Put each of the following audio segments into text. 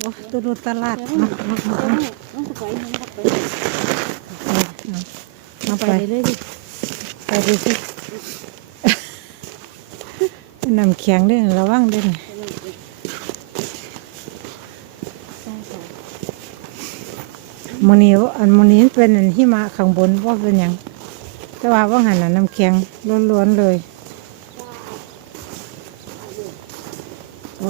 โอ้ตัวดูตลาดมาะเดี๋ยวเนาะมันมันก็ไปไปเอาไปเลยดิไปดูสิน้ำแข็งด้วยระวังด้วยมันนี้อันมันนี้เป็นอันที่มาข้างบนว่าเป็นหยังแต่ว่าว่าหันน้ำแข็งล้วนๆเลยโอ้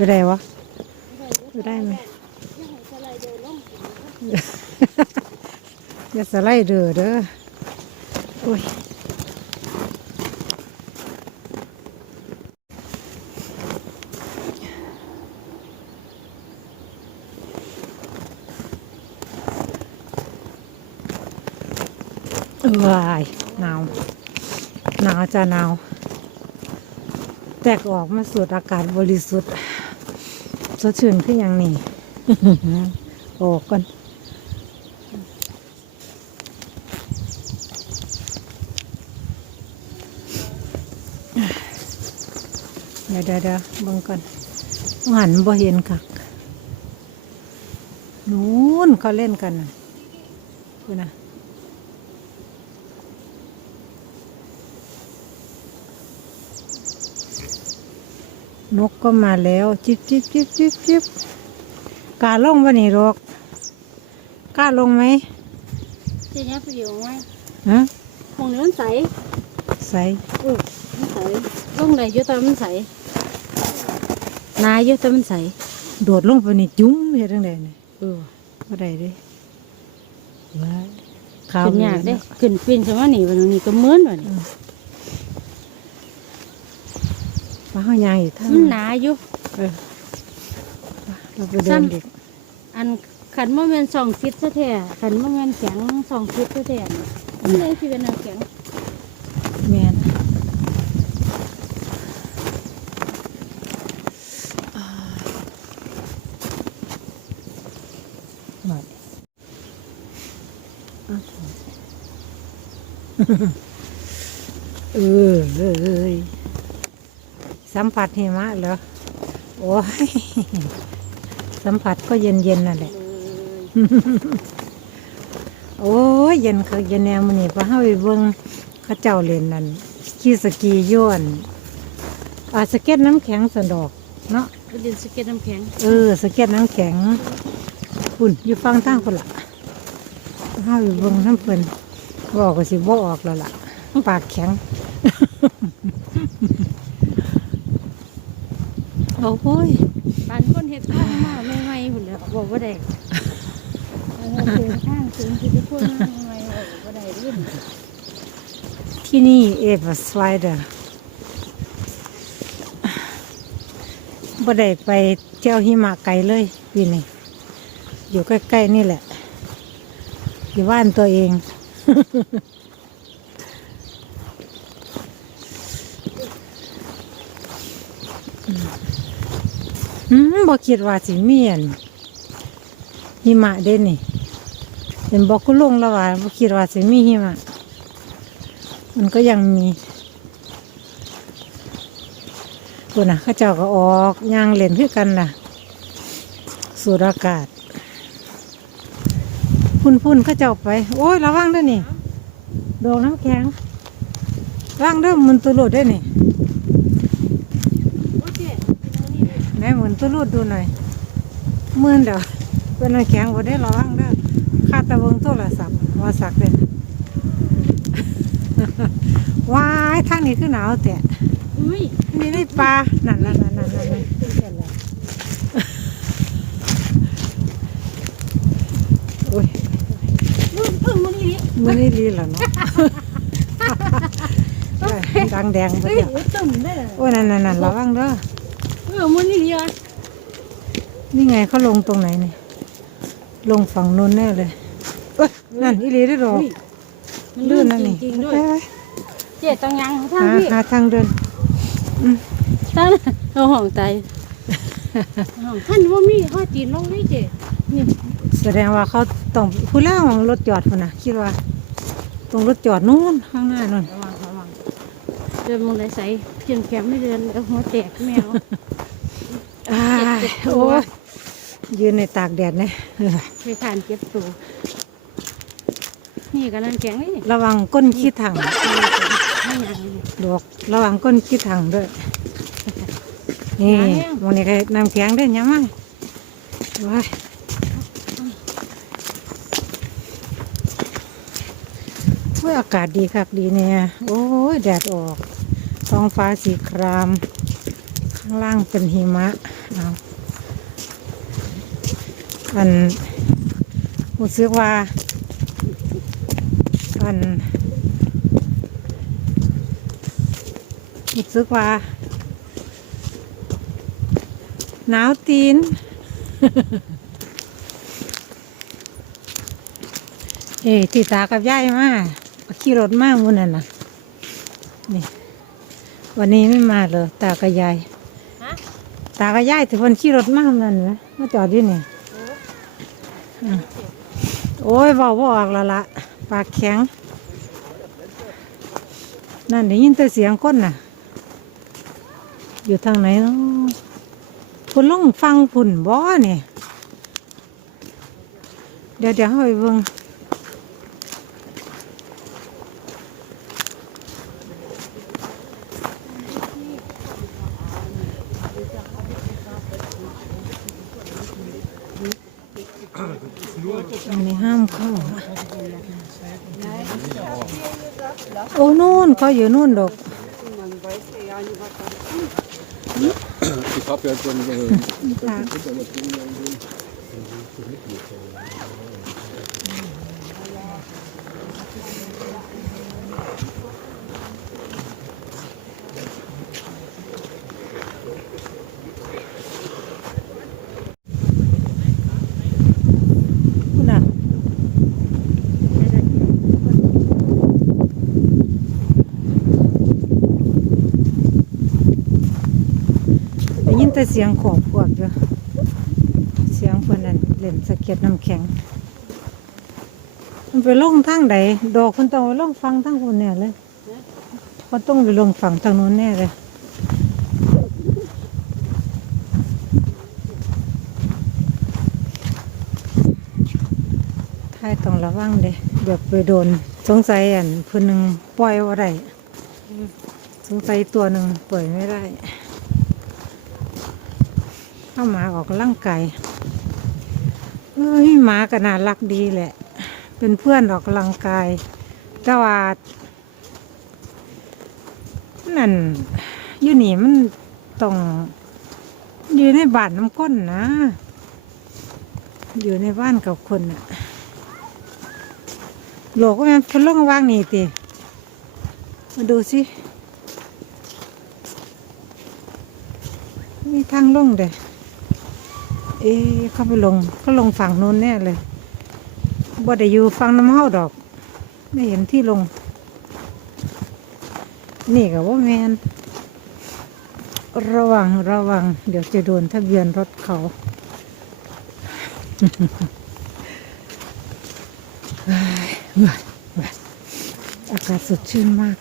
เอาลมไปได้วะไปได้ไหมยังให้สไลเดอร์ลงอย่าสไลด์เด้อเด้อโอ้ยว้ายหนาวหนาวจะหนาว แตกออกมาสูดอากาศบริสุทธิ์ สดชื่นขึ้นอย่างนี้ออกกันเดี๋ยวเดี๋ยวเดี๋ยวเบังก่อนหันบ่เห็นคักนู้นเขาเล่นกันน่ะดูนะ นกก็มาแล้ว จิบจิบจิบจิบจิบกล้าลงวันนี้หรอกกล้าลงไหมเจ๊เนี้ยไปอยู่ไงฮะห้องนี้มันใส ใส่เออมันใสลงไหนเยอะแต่มันใสนายเยอะแต่มันใส โดดลงไปนี่จุ้มเฮ็ดจังไดนี่เออบ่ได้เด้ว้ายขาวขึ้นยากเด้ขึ้นปีนสมานี่วันนี้ก็เหมือนวันนี้ ฟ้าเฮายางอีกทางมันหนาอยู่เออเราไปเดินเด็กอันขันโมเมนสองฟิตซะแท้ขันโมเมนแข็งสองฟิตซะแท้นี่เลยที่เป็นแนวแข็งแมนหมดเอาเออเอย สัมผัสหิมะเหรอ โอ้ย สัมผัสก็เย็นเย็นๆนั่นแหละ โอ้ย เย็นคักเย็นแนวมันนี่พอเฮาไปเบิ่งเขาเจ้าเล่นนั่นขี่สกีย้อนอาสเก็ตน้ำแข็งสันดอก เนาะไปเดินสเก็ตน้ำแข็ง เออ สเก็ตน้ำแข็งปุ่นอยู่ฟังทางคนละเฮาไปเบิ่งน้ำเพิ่นบอกก็สิบ่ออกแล้วล่ะ ปากแข็ง โอ้ยปานคนเห็ดข้างมาไม่ไม่หุ่นแล้วบอกว่าได้เอาเดินข้างถึงที่จะพูดมาไม่ไม่บอกว่าได้รุ่นที่นี่เอฟสไลเดอร์บ่ได้ไปเที่ยวหิมะไกลเลยปีนี้อยู่ใกล้ๆนี่แหละ อยู่บ้านตัวเอง อืมบ่คิดว่าสิมีอันหิมะเด้นี่เป็นบอกกุลงแล้วว่าบ่คิดว่าสิมีหิมะ มันก็ยังมีคุณนะข้าเจ้าก็ออกยางเล่นคือกันล่ะ สูดอากาศ พุ่นพุ่นๆข้าเจ้าไป โอ้ยระวังเด้วยนี่ โดนน้ำแข็งระวังเด้อหมันตุลุดได้นี่ โอเคเป็น มื้อนี้เลยไหนหมุนตุลุดดูหน่อยหมื่นเดี๋ยวเป็นน้ำแข็งบ่ได้ระวังเด้อคาดตะเบิงโทรศัพท์ว่าสักเลยว้ายทางนี้คือหนาวแต่อุ้ยนี่ในปลานั่นนั่นนั่นนั่นนั่นนั่นเป็นแค่ไรโอ้ยรุ่นเพิ่งมื้อนี้ดิมันนี่ดีแล้วเนาะเอ้ยดังแดงไปเฮ้ยเดียวโอ้ยตุ่มได้เลยโอ้ยนั่นนั่นนั่นระวังเด้อเออมื้อนี้ดิอะนี่ไงเขาลงตรงไหนนี่ลงฝั่งนู้นแน่เลยเอ้ยนั่นอีหลีได้หรออุ้ยมันลื่ลื่นนนั่นจนี่ริงๆด้วยไปไปเจ๊ต้องยังทางหาพี่หาทางเดินตั้งเอาห้องใจห้องท่านว่ามีห้อจีนลงด้วยเจ๊นี่แสดงว่าเขาต้องผู้ล่างรถจอดพุ่นนะคิดว่า ตรงรถจอดนู้นข้างหน้านู่น ระวังระวังไปดินมองไหนใส่เขียนแขมไม่เดินแล้วหัวแตกแมวอ้าย เจ็บตัว โอ้ยยืนในตากแดดเนี่ยเออไปทานเจ็บตัว นี่กันนั่นแข็งนี่ระวังก้นขี้ถังไม่ยังเลย ดอกระวังก้นขี้ถังด้วย นี่มาแล้ว วันนี้ก็น้ำแข็งเด้อยังไงว้ายโอ้ยอากาศดีคักดีเนี่ยโอ้ยแดดออก ท้องฟ้าสีคราม ข้างล่างเป็นหิมะเอา อันรู้สึกว่า อันรู้สึกว่าหนาวตีน เอ้ติตากับยายมาขี่รถมาวันนั้นน่ะนี่ วันนี้ไม่มาเลยตากับยายฮะตากับยายถือวันขี่รถมาวันนั้นนะมาจอดอยู่นี่อืม โอ้ยบอกว่าออกละละปากแข็ง นั่นได้ยินแต่เสียงก้นน่ะ อยู่ทางไหนเนาะคุณลองฟังผุ่นบ่เนี่ยเดี๋ยวเดี๋ยวให้เบิ่งอันนี้ห้ามเข้า โอ้นู่นเขา อยู่นู่นดอก Ich habe ja schon äh, ค่ะคุณ แต่เสียงขอบขวบอยู่เสียงเพื่อนนั่นเล่นสะเก็ดน้ำแข็ง มันไปลงทางใดดอกคนต้องไปลงฟังทางคนเนี่ยเลยเขาต้องไปลงฝั่งทางนู้นแน่เลยท้ายต้องระวังเด้เดี๋ยวไปโดน สงสัยอันเพื่นหนึ่งปล่อยว่าได้สงสัยตัวหนึ่งปล่อยไม่ได้ ข้าหมาออกกำลังกายเอ้ยหมาก็น่ารักดีแหละ เป็นเพื่อนออกกำลังกายแต่ว่านั่นอยู่นี่มันต้องอยู่ในบ้านน้ำก้นนะ อยู่ในบ้านกับคนอะโลกมันพลงว่างนี่ติมาดูสิมีทางลงเด้ เอ๊เขาไปลงเขาลงฝั่งนู้นแน่เลยบ่ได้อยู่ฝั่งน้ำเฮาดอก ไม่เห็นที่ลง นี่กับว่าแมนระวังระวัง เดี๋ยวจะโดนทะเบียนรถเขา อากาศสดชื่นมาก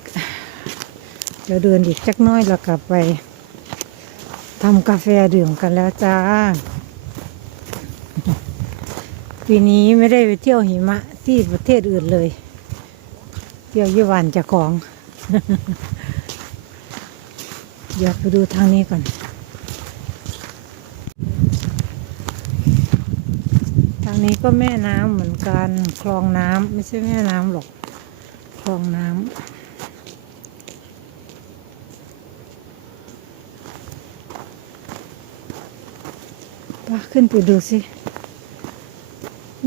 เดี๋ยวเดินอีกจักน้อยแล้วกลับไปทำกาแฟดื่มกันแล้วจ้า ปีนี้ไม่ได้ไปเที่ยวหิมะที่ประเทศอื่นเลย เที่ยวยี่วันจะของ เดี๋ยวไปดูทางนี้ก่อน ทางนี้ก็แม่น้ำเหมือนกันคลองน้ำไม่ใช่แม่น้ำหรอก คลองน้ำขึ้นไปดูสิ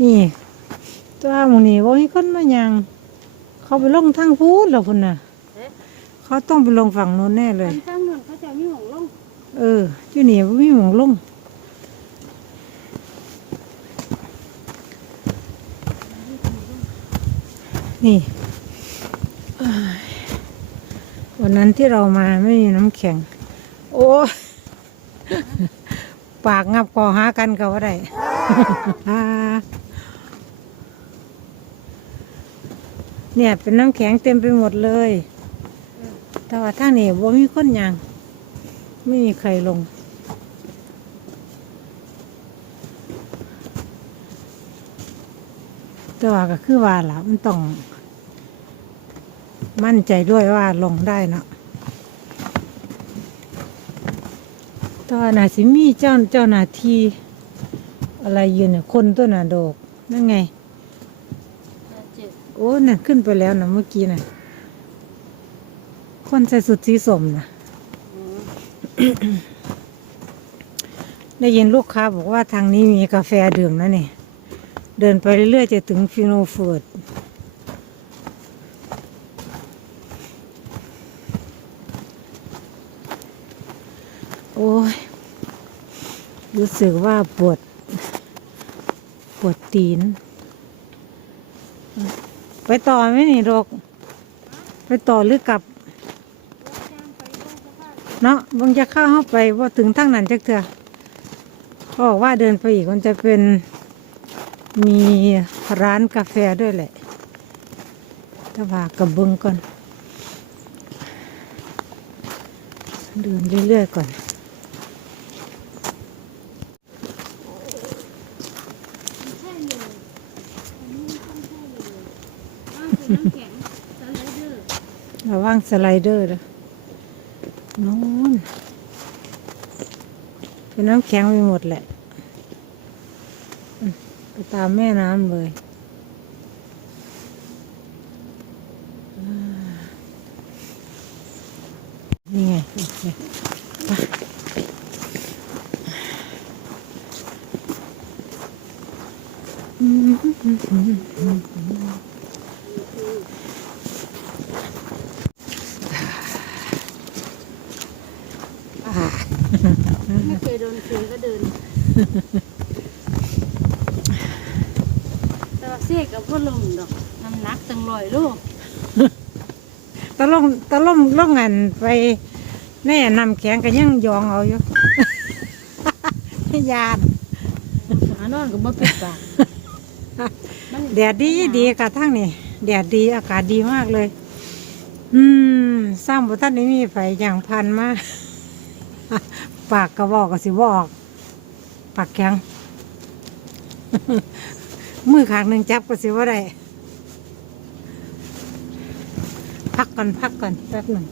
นี่ ตัวหมูนี่ว่าให้คนมายัง เขาไปลงทางพูดแล้วพุ่นน่ะเขาต้องไปลงฝั่งโน้นแน่เลยอันข้างนู้นเขาจะมีหมองลง เอออยู่นี่บ่มีหมองลงนี่เอ้ยวันนั้นที่เรามาไม่มีน้ำแข็ง โอ้ยปากงับคอหากันก็ว่าได้ อ่า เนี่ยเป็นน้ำแข็งเต็มไปหมดเลย แต่ว่าทางนี้บ่มีคนยางไม่มีใครลง แต่ว่าก็คือว่าล่ะมันต้อง มั่นใจด้วยว่าลงได้เนาะแต่ว่าน่าสิมีเจ้าเจ้าหน้าที่อะไรยืนเนี่ยคนตัวน่ะโดกนั่นไง อ้น่ะขึ้นไปแล้วนะเมื่อกี้น่ะ คนใส่สุดสีสมนะได้ยินลูกค้าบอกว่าทางนี้มีกาแฟดื่มนะนี่ เดินไปเรื่อยๆจะถึงฟิโนเฟิร์ดโอ้ย รู้สึกว่าปวด ปวดตีน ไปต่อไหมนี่ดอกไปต่อหรือกลับ เนาะบางจะเข้าเข้าไปว่าถึงทั้งนั้นจักเถอะเขาบอกว่าเดินไปอีกมันจะเป็นมีร้านกาแฟด้วยแหละถ้าว่ากับเบึงก่อน เดินเรื่อยๆก่อน ใช่เลยอันนี้ไม่ใช่เลยอ้าวเป็นน้ำแข็งสไลเดอร์ ระว่างสไลเดอร์เลยนู้นเป็นน้ำแข็งไปหมดแหละไปตามแม่น้ำเลยนี่ไงไปอืมไม่เคยโดนเสือก็เดิน แต่ว่าเสียกับพ่อลมดอกน้ำหนักตั้งร้อยโล ตะล่มตะ ล่มล่องงานไปแน่นำแข็งกันยังยองเอาอยู่ ยานหานอนก็บ่ปิดปากมันแดดดีดีกะทั้งนี่แดดดีอากาศดีมากเลย อืมสร้างบุท่านนี้มีไฟอย่างพันมาก ปากกระบอกก็สิบอกปากแข็งมือขางหนึ่งจับก็สิว่าได้ พักก่อนพักก่อนแป๊บหนึ่ง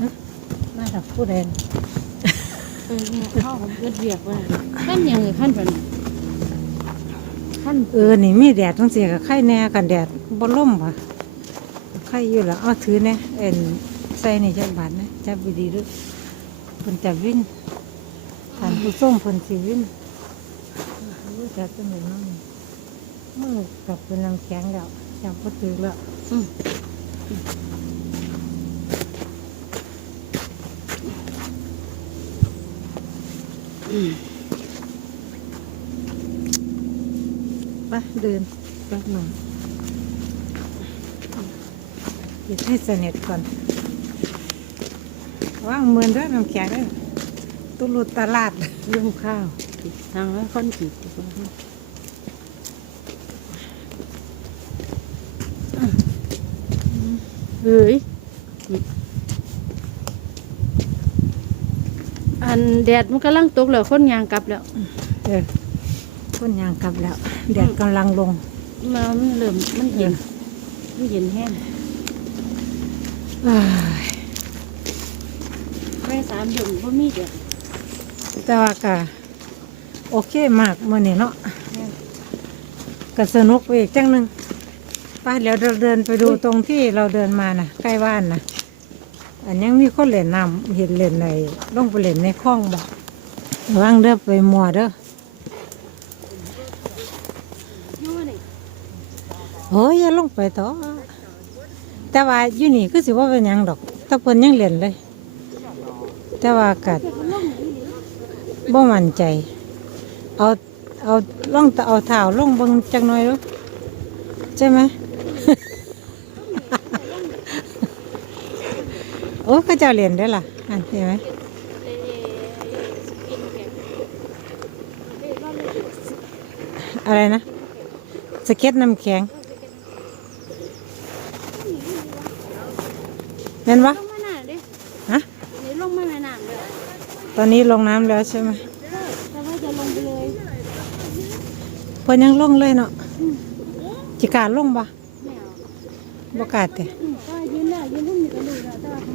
ฮะมาจากผู้ใดเออเนี่ยเข้าผมเกิดเบียกว่าขั้นยังไงขั้นปานนั้นขั้นเออนี่มีแดดต้องเสียกับไข่แน่กันแดดบ่ล่มป่ะไข่อยู่แล้วเอาถือเนี่ยเอ็นใส่ในจักบาทนะจับดีๆด้วยเพิ่นจะวิ่นผ่านผู้ส้มเพิ่นสิวิ่นรู้จักจังเลยเนาะนี่มือกับเป็นน้ำแข็งแล้วจับก็ถือแล้ว อืมไปเดินแป๊บหนึ่งปิดให้สนิทก่อนว่างมือด้วยน้ำแข็งด้วยตุลุตลาดยุ่งข้าวทางแล้วคนขีดดีกว่าเฮ้ยอันแดดมันกำลังตกแล้วคนยางกลับแล้วเออคนยางกลับแล้ว แดดกำลังลงมามันเริ่มมันเย็นมันเย็นแห้งเอ้ยแม่สามเดือนพ่มีเดือนแต่ว่าก็โอเคมากมื่อนี้เนาะก็สนุกไปอีกจังหนึ่ง ไปเดี๋ยวเราเดินไปดูตรงที่เราเดินมานะใกล้บ้านนะอันยังมีคนเล่นน้ำเห็นเล่นในลงไปเล่นในคลองบอกระวังเด้อไปมัวเด้อโอ้ยอย่าลงไปต่อแต่ว่าอยู่นี่คือสิว่าเป็นยังดอกถ้าเพิ่นยังเล่นเลย แต่ว่ากัดบ่มั่นใจ เอาเอาล่องตะเอาเท้าลงบิ่งจักหน่อยดูใช่ไหม โอ้ก็เจ้าเรียนได้อล่ะอันเห็นไหมอะไรนะสเก็ตน้ำแข็งเห็นปะต้องมาหน้าเด้ตอนนี้ลงน้ำแล้วใช่ไหมเพิ่อนยังลงเลยเนาะจิกล้าลงบ่ไม่เอา บ่กล้าแต่อืมก็ยืนได้ยืนรุ่นอยู่ก็ดูแล้วแต่ว่ามัน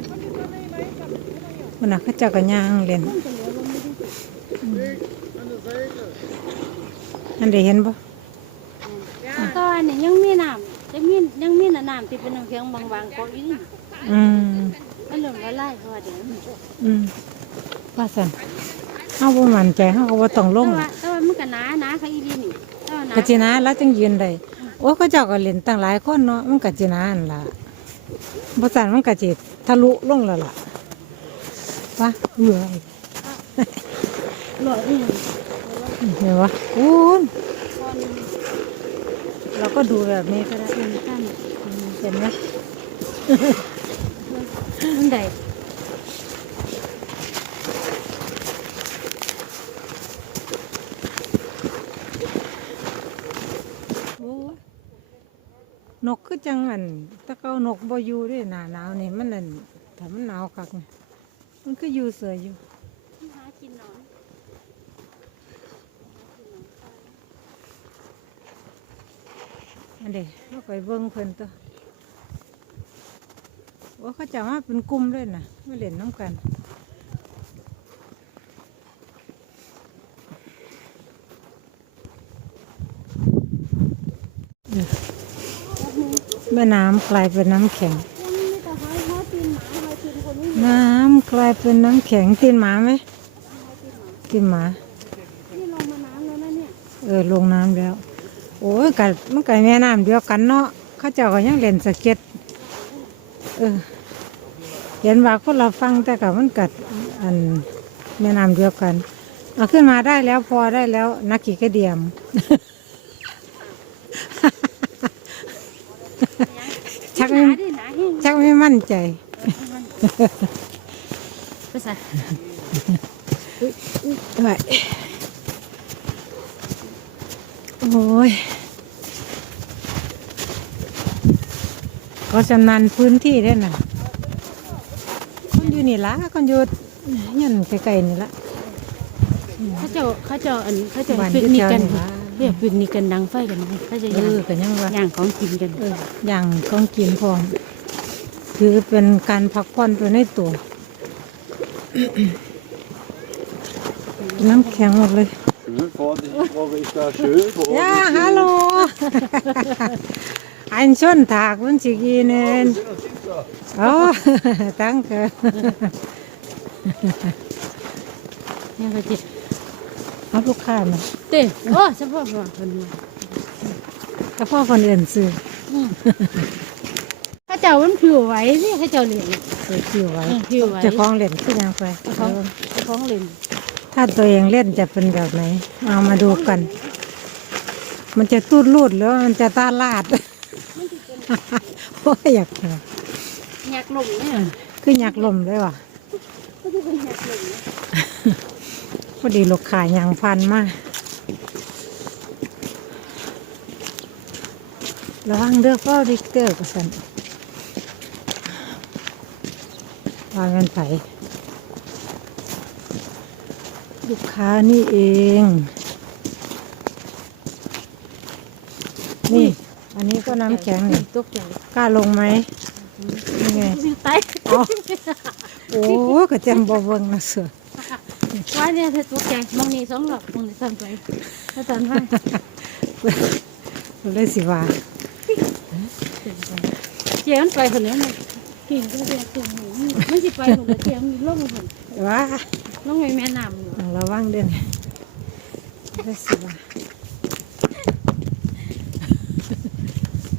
พุ่นน่ะเขาเจ้าก็ย่างเล่นมันจะเหลือลงไม่ได้อันได้เห็นบ่ตอนนี้ยังมีน้ำจะมียังมีน้ำน้ำที่เป็นน้ำแข็งบางๆก็อีนี่อืมมันเหลือละลายเพราะว่าเดี๋ยวมันจะอืมว่าซั่นเฮาบ่มั่นใจเฮาก็บ่ต้องลแต่งว่าแต่ว่ามันก็หนาหนาค่ะอีนี่นี่แต่ว่าหนาก็สินะแล้วจังยืนได้ โอ้เขาเจ้าก็เล่นตั้งหลายคนเนาะมันก็สินะนั่นล่ะบ่ซั่นมันก็สิทะลุลงแล้วล่ะว่าเอื้อยหลอดนี่เห็นบ่คูณตอนเราก็ดูแบบนี้ก็ได้เป็นขั้นเห็นไหมมันใด โอ้ยนกคือ จังอันแตะเกานกบ่อยู่เด้วยหน้าหนาวนี่มันนั่นถ้ามันหนาวคักนี่มันก็อยู่เสืออยู่หากินหนอนอันเด็กเราไปเบิ่งเพิ่นตัวว่าเขาจะมาเป็นกลุ่มด้วยนะมาเล่นน้ำกัน แม่น้ำกลายเป็นน้ำแข็งยังมีแต่หอยหอยตีนหมาหอยตีนคนนี้น้ำกลายเป็นน้ำแข็งตีนหมาไหมตีนหมานี่ลงมาน้ำแล้วนะเนี่ยเออลงน้ำแล้ว โอ้ยกัมันกัแม่น้ำเดียวกันเนาะเขาเจ้าก็ยังเล่นสเก็ตเออเห็นว่าคนเราฟังแต่กับมันกัดอันแม่น้ำเดียวกันเอาขึ้นมาได้แล้วพอได้แล้วนักขี่กระเดียม ชัก ห ไม่ นาดิหนาแห้ง ชักไม่มั่ นใจไปใส่ด้วยโอ้ยก็ชำนาญพื้นที่ด้วยนะคนอยู่นี่ละคนอยู่ยันไกลๆนี่ละเขาเจ้าเขาเจ้าอันเขาเจ้าบ้านปิกนิกกันอยู่แถวนี้วะเรียกปิกนิกกันดังไฟกันนะเขาจะเอย่างอกันยังว่าย่างของกินกันเอออย่างของกินพร้อม คือเป็นการพักผ่อนไปในตัวน้ำแข็งหมดเลย Schön, vorsichtig, brauche ich da schön. Wo ย่าฮัลโหลอันชนถากมันสิกีเนน sind das da? โอ้ตั้งเกอเนี่ยเขาจะเอาลูกค้ามาเต้โอ้เฉพาะว่าคนมาถ้าพ่อคนอื่นซื้ออืม เขาเจ้ามันผิวไหวสิเขาเจ้าเลี้ยงเสียคิวไว้เออผิวไหวเจะคล้าของเล่นขึ้นยังไปเจ้าของเจ้าของเล่นถ้าตัวเองเล่นจะเป็นแบบไหน เอามาดูกัน มันจะตูดลูดหรือว่ามันจะตาลาดโอ้ยอยากเห็นอยากลมเนี่ยคืออยากลมเลยว่ะก็จะเป็นอยากลมนะพอดีลูกขายยางพันมากระวังเด้อพ่อริกเตอร์กับสัน วางเงินไผลูกค้านี่เอง นี่ อันนี้ก็น้ำแข็งนี่ตกใจกล้าลงไหมนี่ไงสิตายอ๋อโอ้ก็จำบ่เบิ่งนะเสือว่าเนี่ยเธอตกใจมองนี่สองหลอกมองนี่สามไปถ้าตอนว่าเลยสิว่าเจียมันไปคนนี้มันกิ่งก็เรียกกิ่งห นูไม่สิไปหนูเจียมันลงคนว่าลงไปแม่น้ำอยู่ต้องระวังเด้อนี่เสิว่า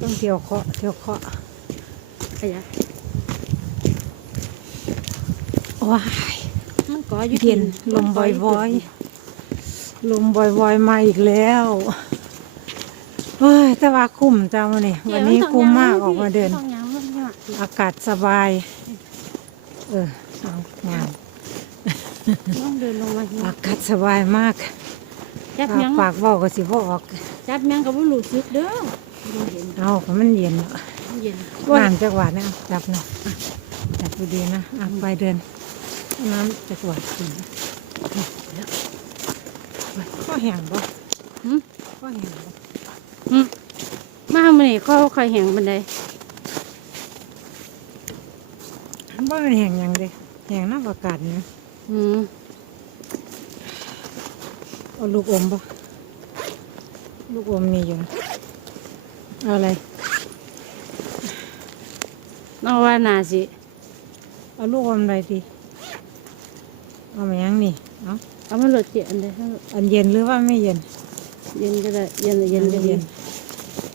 ต้องเที่ยวเคาะเที่ยวเคาะขยะว้ายมันก่ออยู่เย็นลมบ่อยๆลมบ่อยๆมาอีกแล้วเฮ้ยแต่ว่าคุ้มจ้าวันนี้วันนี้คุ้มมากออกมาเดิน อากาศสบาย เออเอางามต้องเดินลงมาอากาศสบายมากจับอ่ายังปากเว่าก็สิบ่ออก จับยังกับว่าหลุดซึกเด้อบ่เห็นเอาก็มันเย็นเนาะเย็นน้ำจักหวาดนะเอาจับนะจับดีๆนะอะไปเดิน น้ำจักหวาดกินก็แห้งบ่หึก็แห้งบ่หึมามื้อนี้ก็ค่อยแห้งบันได บ่มันแห้งหยังเด้แห้งน้ำอากาศนี่อืมเอาลูกอมบ่ลูกอมมีอยู่นะเอาอะไรเอาว่าน่าสิเอาลูกอมอะไรดีเอามายังนี่เอาเอามาลดเจ็ดอันใดทั้งอันเย็นหรือว่าไม่เย็นเย็นก็ได้เย็นเย็นก็เย็เย็นน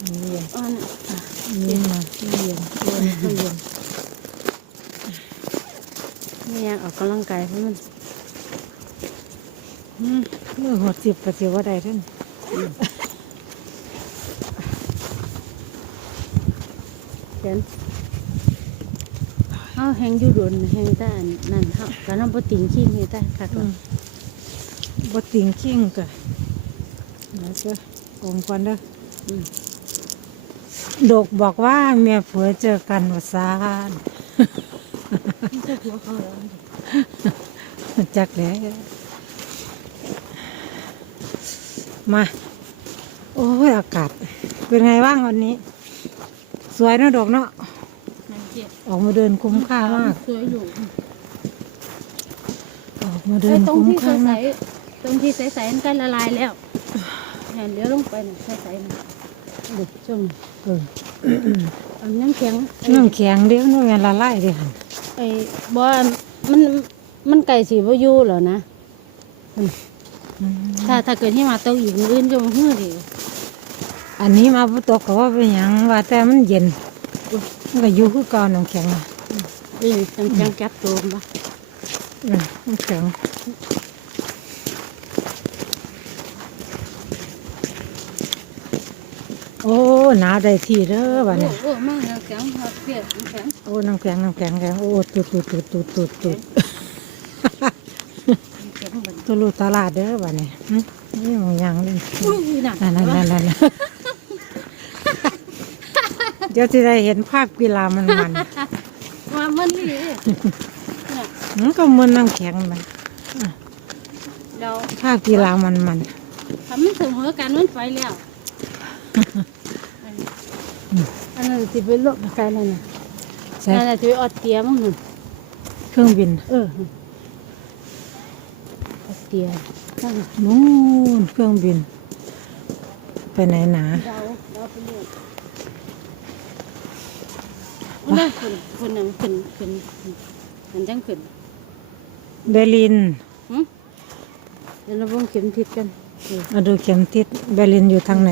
อันนี้เย็นอ๋อน่ะอันนี้มาไม่เย็นเย็นไม่เย็นไม่อ ยากออกกำลังกายเพราะมันอืมเมื่อหดสิบก็สิว่าได้ท่านเขียนเฮาแหงอยู่โดนแหงแต่อันนั่นเฮาก็นำบ่ติงขี้นี่แต่คักอืว่ามบ่ติงขิงก็แล้วก็อมก่อนเด้ออืมดกบอกว่าเมียผัวเจอกันว่าซานมัน จะหัวเขาแล้วจักแหล้วมา โอ้ยอากาศ เป็นไงบ้างวันนี้ สวยเนอะดอกเนาะนั่นเจ็บออกมาเดินคุ้มค่ามากสวยอยู่ออกมาเดิไอ้นตรงคุ้มที่ค่าใสมากๆตรงที่ใสๆมันใกล้ละลายแล้วแห่นเลี้ยวลงไปน่ะใสๆน่ะเด็กช่วงนี้เออเอาน้ำแข็งไอ้น้ำแข็งเดี๋ยวน้ำแข็งละลายเดี๋ยว ไอ้บ่ว่ามันมันไก่สีบ่อยู่เหรอนะถ้าถ้าเกิดที่มาตกอีกมื้ออื่นจะมาฮื้อดิอันนี้มาพุตกก็ว่าเป็นหยังว่าแต่มันเย็นมันก็อยู่คือเก่าน้ำแข็งอะเออน้ำแข็งจับตัวบ่อืมน้ำแข็งโอ้ หนาได้ที่เด้อบัดนี้โอ้มาน้ำแข็งฮอดเปียกน้ำแข็งโอ้น้ำแข็งน้ำแข็งแข็งโอ้ตุดตุดตุดตุดตุดตุดตุลูตลาดเด้อบัดนี้หึนี่มันยังเลยนั่นนั่นนั่นนั่นเดี๋ยวจะได้เห็นภาพกีฬามันมันว่ามันนี่มันก็มือนน้ำแข็งมันเราภาพกีฬามันมันทำไมันเสมอกันมันไปแล้ว อันนั้นสิไปลบใส่นั่นน่ะใช่นั่นน่ะสิไปออดเตียมั้งนู่นเครื่องบิน เออออดเตียนั่นน่ะนู่นเครื่องบิน ไปไหนหนาเราเราไปเลือกมันได้ขึ้นขึ้นน่ะมันขึ้นขึ้นมันจังขึ้นเบอร์ลินหึเดี๋ยวเราวงเข็มทิศกันเออมาดูเข็มทิศเบอร์ลินอยู่ทางไหน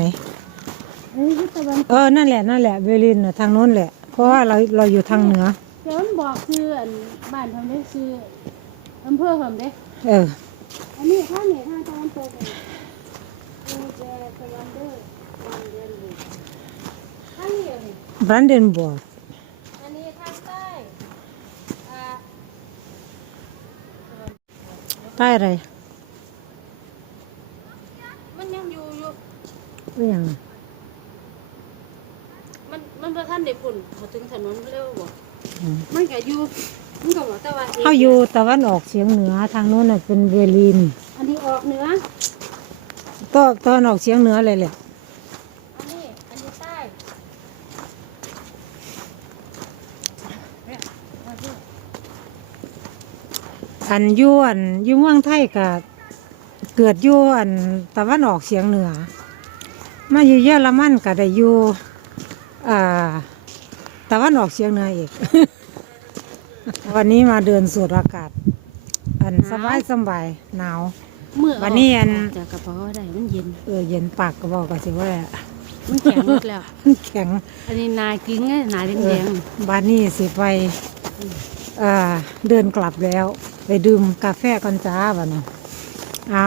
เอ้ยทิศตะวันเออ นั่นแหละ นั่นแหละ เบอร์ลินน่ะทางโน้นแหละ เพราะว่าเราเราอยู่ทางเหนือ เดี๋ยวมันบอกคืออันบ้านทำได้คืออำเภอทำได้เออ อันนี้ทางเหนือทางตะวันตกเนี่ยคือจะตะวันเด้อวันเดือนเลยทางนี้อันนี้บรันเดนบอร์ดอันนี้ทางใต้อ่าใต้อะไรมันยังอยู่อยู่ก็ยังมัน มันประท่านได้พุ่นมาถึงถนนเร็วบ่อืมมันก็อยู่มันก็บอกแต่ว่าเขาอยู่ตะวันออกเฉียงเหนือทางโน้นน่ะเป็นเบอร์ลินอันนี้ออกเหนือก็ตะวันออกเฉียงเหนือเลยแหละอันนี้อันนี้ใต้เนี่ยมาดูอันอยวนอยู่เมืองไทยกับเกิดอยวนตะวันออกเฉียงเหนือ มาอยู่เยอรมันก็ได้อยู่ อ่าตะวันออกเฉียงเหนืออีก วันนี้มาเดินสูดอากาศ อันสบายสบายหนาว เมื่อวันนี้อันกจากกระเพาะได้มันเย็น เออเย็นปากก็บอกก็สิว่าแหละมันแข็งหมดแล้วมันแข็ง อันนี้นากิ้งไงนาแดเองอๆบ้านนี้สิไปอ่าเดินกลับแล้ว ไปดื่มกาแฟก่อนจ้าบ้านะเอา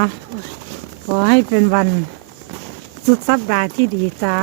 ขอให้เป็นวันสุดสัปดาห์ที่ดีจ้า